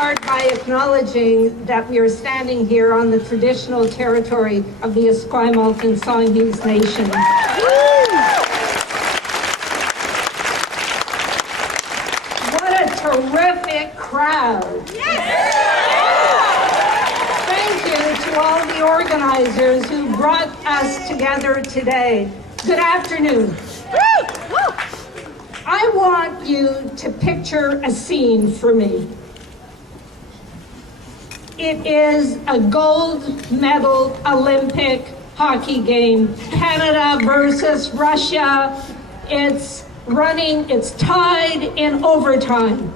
start by acknowledging that we are standing here on the traditional territory of the Esquimalt and Songhees Nation. What a terrific crowd. Thank you to all the organizers who brought us together today. Good afternoon. I want you to picture a scene for me. It is a gold medal Olympic hockey game. Canada versus Russia. It's tied in overtime.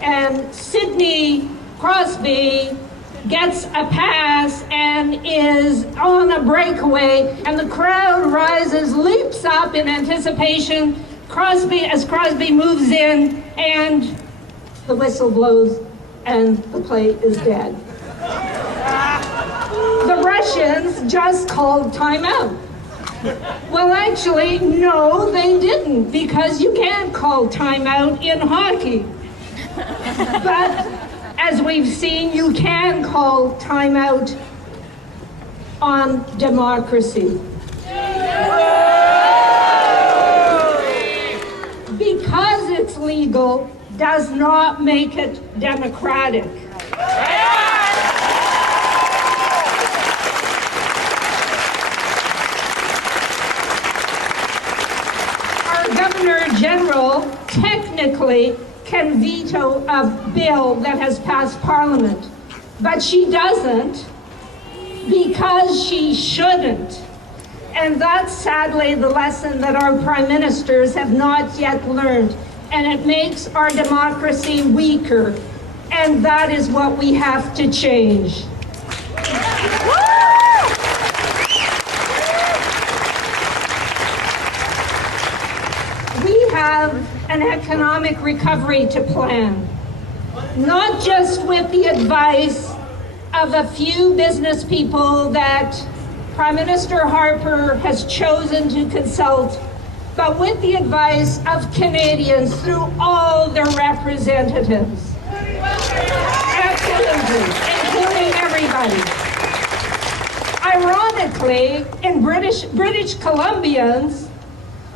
And Sidney Crosby gets a pass and is on a breakaway, and the crowd rises, leaps up in anticipation. As Crosby moves in, and the whistle blows, and the play is dead. The Russians just called timeout. Well, actually, no, they didn't, because you can't call timeout in hockey. But as we've seen, you can call timeout on democracy. Because it's legal does not make it democratic. Our Governor General technically can veto a bill that has passed Parliament, but she doesn't because she shouldn't. And that's sadly the lesson that our prime ministers have not yet learned. And it makes our democracy weaker. And that is what we have to change. We have an economic recovery to plan, not just with the advice of a few business people that Prime Minister Harper has chosen to consult, but with the advice of Canadians through all their representatives. Absolutely, including everybody. Ironically, in British Columbians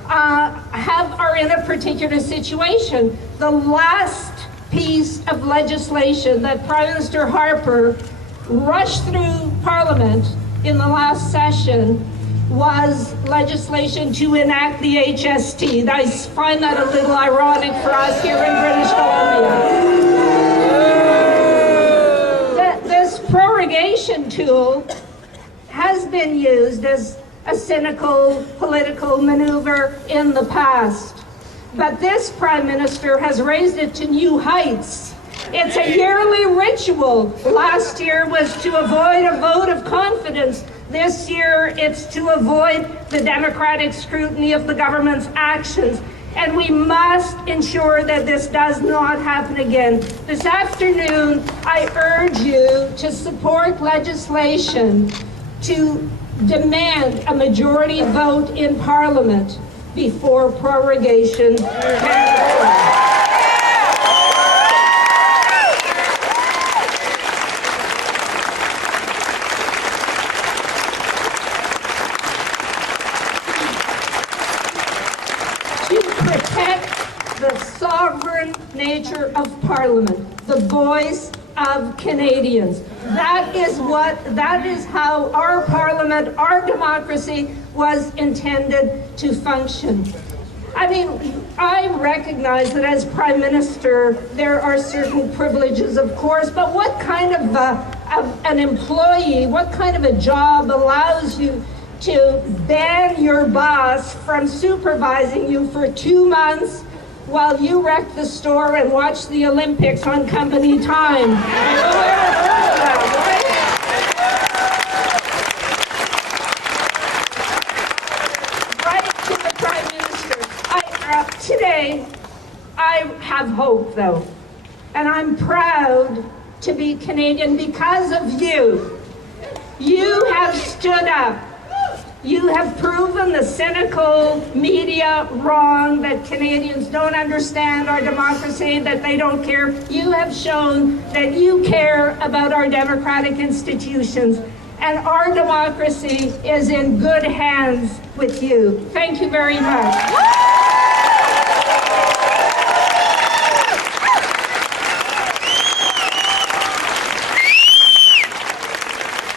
are in a particular situation. The last piece of legislation that Prime Minister Harper rushed through Parliament in the last session was legislation to enact the HST. I find that a little ironic for us here in British Columbia. This prorogation tool has been used as a cynical political maneuver in the past. But this Prime Minister has raised it to new heights. It's a yearly ritual. Last year was to avoid a vote of confidence. This year it's to avoid the democratic scrutiny of the government's actions. And we must ensure that this does not happen again. This afternoon, I urge you to support legislation to demand a majority vote in Parliament before prorogation can go. The sovereign nature of Parliament, the voice of Canadians. That is how our Parliament, our democracy was intended to function. I mean, I recognize that as Prime Minister, there are certain privileges, of course, but what kind of an employee, what kind of a job allows you to ban your boss from supervising you for 2 months while you wreck the store and watch the Olympics on company time? Right to the Prime Minister. Today, I have hope, though, and I'm proud to be Canadian because of you. You have stood up You have proven the cynical media wrong, that Canadians don't understand our democracy, that they don't care. You have shown that you care about our democratic institutions, and our democracy is in good hands with you. Thank you very much.